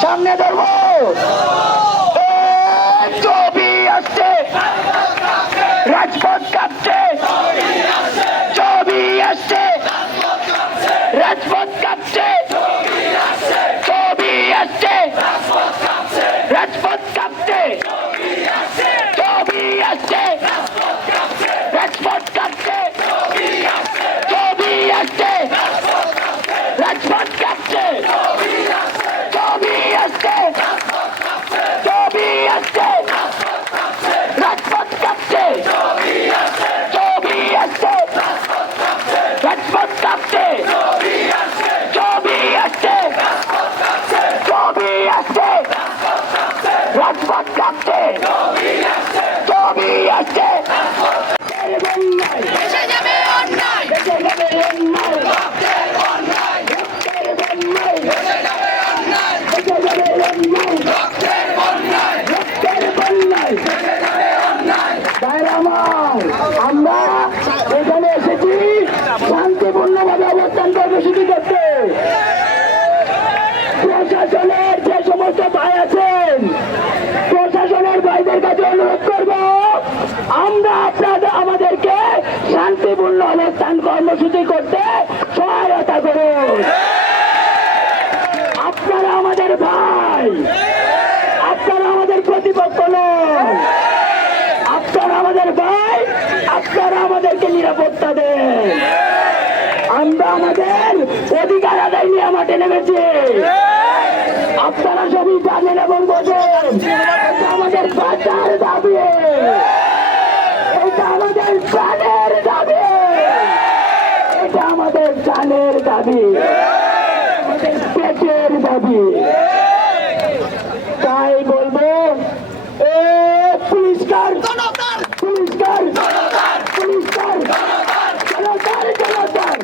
সামনে ধরবো ছবি আসছে রাজপথ কাঁপছে ছবি আসছে রাজপথ কাঁপছে ছবি আসছে রাজপথ কাঁপছে ছবি আসছে রাজপথ কাঁপছে ছবি আসছে রাজপথ কাঁপছে ছবি আসছে ছবি আসছে রাজপথ কাঁপছে ছবি আসছে রাজপথ কাঁপছে ছবি আসছে ছবি আসছে রাজপথ কাঁপছে ছবি আসছে দেশে যাবে অন্যায় দেশে যাবে অন্যায় রক্তের বন্যায় রক্তের বন্যায় দেশে যাবে অন্যায় দেশে যাবে অন্যায় রক্তের বন্যায় রক্তের বন্যায় দেশে যাবে অন্যায় ভাইরা আমার, আমরা এখানে এসেছি শান্তিপূর্ণভাবে অবস্থান কর্মসূচি করতে। প্রশাসনের যে সমস্ত ভাই আছেন, প্রশাসনের ভাইদের কাছে অনুরোধ করব, আমরা আপনাদের আমাদেরকে শান্তিপূর্ণ অবস্থান কর্মসূচি করতে সহায়তা করুন। আপনারা আমাদের ভাই, আপনারা আমাদের প্রতিপক্ষ নন। আপনারা আমাদের ভাই, আপনারা আমাদেরকে নিরাপত্তা দেন। আমরা আমাদের অধিকার আদায় নিয়ে মাঠে নেমেছি। আপনারা সবই জানেন এবং বোঝেন, এটা আমাদের বাঁচার দাবি, এটা আমাদের প্রাণের দাবি, এটা আমাদের জানের দাবি, আমাদের পেটের দাবি। তাই বলবো, পুলিশকার পুলিশকার পুলিশকার জনতার জনতার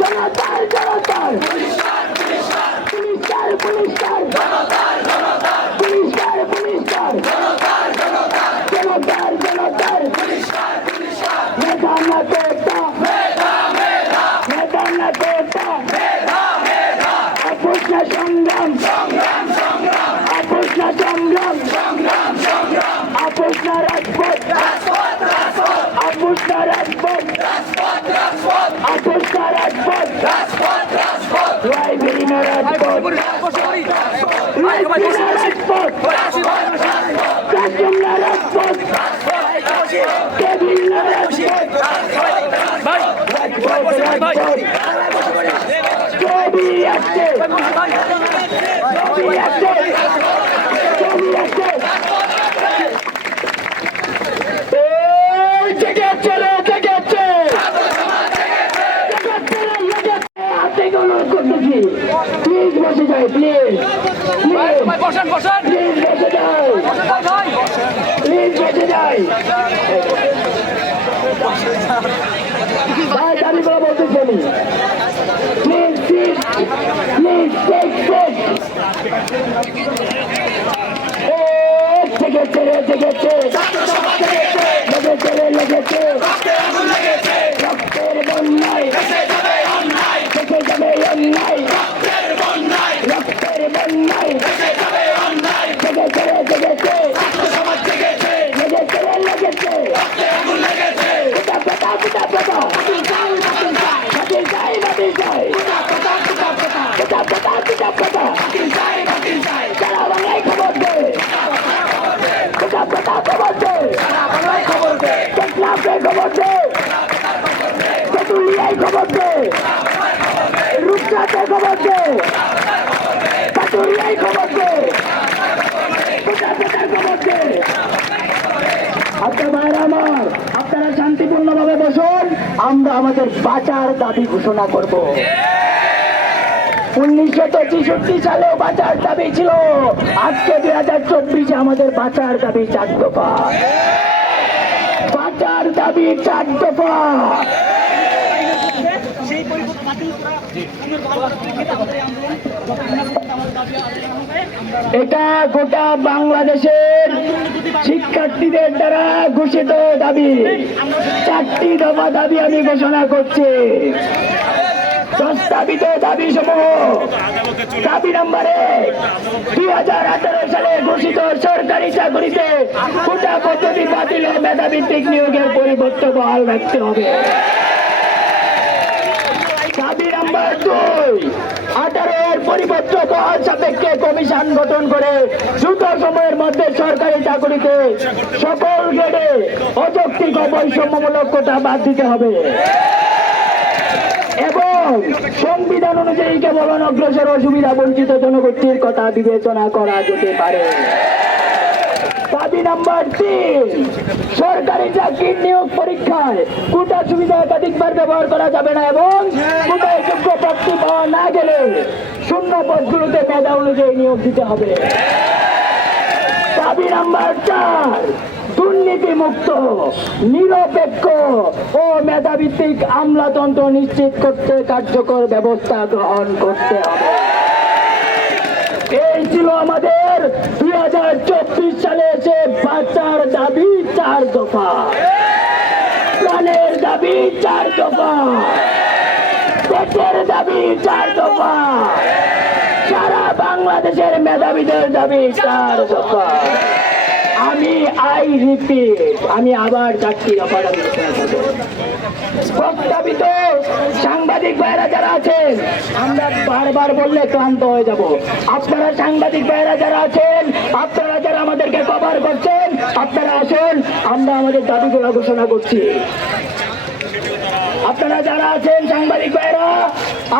জনতার জনতার পুলিশকার পুলিশকার পুলিশকার পুলিশকার জনতার জনতার মেধা না তোটা মেধা না তোটা আপোষ না সংগ্রাম আপোষ না সংগ্রাম আপোষ না রাজপথ আপোষ না রাজপথ আপোষ না রাজপথ লাইব্রেরি না রাজপথ লাইব্রেরি না রাজপথ কাজম না রাজপথ টেবিল না রাজপথ রাজপথ রাজপথ ছবি আসছে ছবি আসছে ছবি আসছে প্লিজ বসে যাই প্লিজ বসেন বসেন প্লিজ বসে যাই প্লিজ বসে যাই ভাই দাবি করে বলতেছি আমি প্লিজ প্লিজ প্লিজ টেক টেক লেগেছে রে লেগেছে লেগেছে রে লেগেছে রক্তের বন্যায় দেশে যাবে অন্যায় রক্তের বন্যায় লেগেছে রে লেগেছে লেগেছে রে লেগেছে পিতা পিতা পিতা পিতা বাতিল চাই বাতিল চাই পিতা পিতা পিতা পিতা সারা বাংলায় খবর দে পিতা পিতা খবর দে টেকনাফে খবর দে তেঁতুলিয়ায় খবর দে রূপসাতে খবর দে পাটুরিয়ায় খবর দে পিতা পিতার খবর দে। আপনার ভাইরা আমার, আপনারা শান্তিপূর্ণভাবে বসুন, আমরা আমাদের বাঁচার দাবি ঘোষণা করব। 1963 সালেও বাঁচার দাবি ছিল, আজকে 2024 আমাদের বাঁচার দাবি 4 দফা, বাঁচার দাবি 4 দফা। এটা গোটা বাংলাদেশের শিক্ষার্থীদের দ্বারা ঘোষিত দাবি। 4টি দফা দাবি আমি ঘোষণা করছি। প্রস্তাবিত দাবি সমূহ দাবি নাম্বার 1, 2018 সালে ঘোষিত সরকারি চাকরিতে কোটা পদ্ধতি বাতিল ও মেধাভিত্তিক নিয়োগের পরিবর্তে বহাল রাখতে হবে। দাবি নাম্বার 2, 18 পরিপত্র বহাল সাপেক্ষে কমিশন গঠন করে দ্রুত সময়ের মধ্যে সরকারি চাকরিতে সকল গ্রেডে অযৌক্তিক ও বৈষম্যমূলক কোটা বাদ দিতে হবে এবং সংবিধান অনুযায়ী কেবল অনগ্রসর ও সুবিধা বঞ্চিত জনগোষ্ঠীর কথা বিবেচনা করা যেতে পারে। দাবি নাম্বার 3, সরকারি চাকরির নিয়োগ পরীক্ষায় কোটা সুবিধা একাধিকবার ব্যবহার করা যাবে না এবং কোটায় যোগ্য প্রার্থী পাওয়া না গেলে শূন্য পদগুলোতে মেধা অনুযায়ী নিয়োগ দিতে হবে। দাবি নাম্বার 4, দুর্নীতিমুক্ত, নিরপেক্ষ ও মেধাভিত্তিক আমলাতন্ত্র নিশ্চিত করতে কার্যকর ব্যবস্থা গ্রহণ করতে হবে। এই ছিল আমাদের 2024 সালে এসে বাঁচার দাবি 4 দফা, প্রাণের দাবি 4 দফা, পেটের দাবি 4 দফা, সারা বাংলাদেশের মেধাবীদের দাবি 4 দফা। আমি আবার 4টি দফা দাবি করব। প্রস্তাবিত সাংবাদিক ভাইরা যারা আছেন, আমরা বারবার বললে ক্লান্ত হয়ে যাব। আপনারা সাংবাদিক ভাইরা যারা আছেন, আপনারা যারা আমাদেরকে কভার করছেন, আপনারা আসুন, আমরা আমাদের দাবিগুলো ঘোষণা করছি। আপনারা যারা আছেন সাংবাদিক ভাইরা,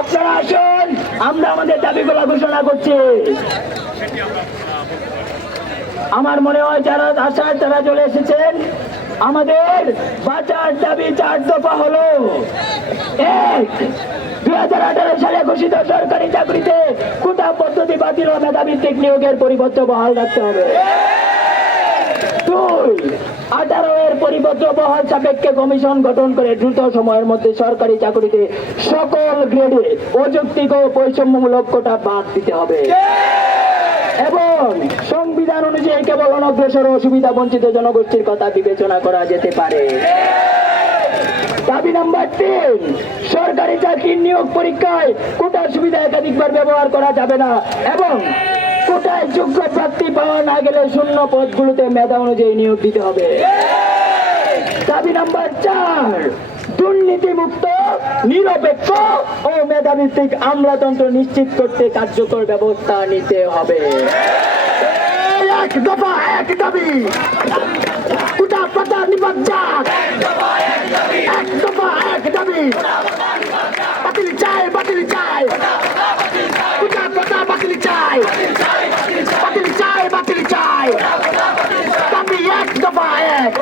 আপনারা আসুন, আমরা আমাদের দাবিগুলো ঘোষণা করছি। আমার মনে হয় যারা আসার তারা চলে এসেছেন। আমাদের বাঁচার দাবি 4 দফা হলো: 1, 2018 সালে ঘোষিত সরকারি চাকরিতে কোটা পদ্ধতি বাতিল ও মেধাভিত্তিক নিয়োগের পরিবর্তে বহাল রাখতে হবে। 2, 18 পরিপত্র বহাল সাপেক্ষে কমিশন গঠন করে দ্রুত সময়ের মধ্যে সরকারি চাকরিতে সকল গ্রেডে অযৌক্তিক ও বৈষম্যমূলক কোটা বাদ দিতে হবে এবং সংবিধান অনুযায়ী কেবল অনগ্রসর ও সুবিধা বঞ্চিত জনগোষ্ঠীর কথা বিবেচনা করা যেতে পারে। দাবি নাম্বার 3, সরকারি চাকরির নিয়োগ পরীক্ষায় কোটার সুবিধা একাধিকবার ব্যবহার করা যাবে না এবং কোটায় যোগ্য প্রার্থী পাওয়া না গেলে শূন্য পদগুলোতে মেধা অনুযায়ী নিয়োগ দিতে হবে। দাবি নাম্বার 4, দুর্নীতিমুক্ত, নিরপেক্ষ ও মেধাভিত্তিক আমলাতন্ত্র নিশ্চিত করতে কার্যকর ব্যবস্থা নিতে হবে। 1 দফা 1 দাবি, কোটা প্রথা নিবন্ধন, 1 দফা 1 দাবি, বাতিল চাই, বাতিল চাই, কোটা প্রথা বাতিল চাই, বাতিল চাই, বাতিল চাই, দাবি 1 দফা 1।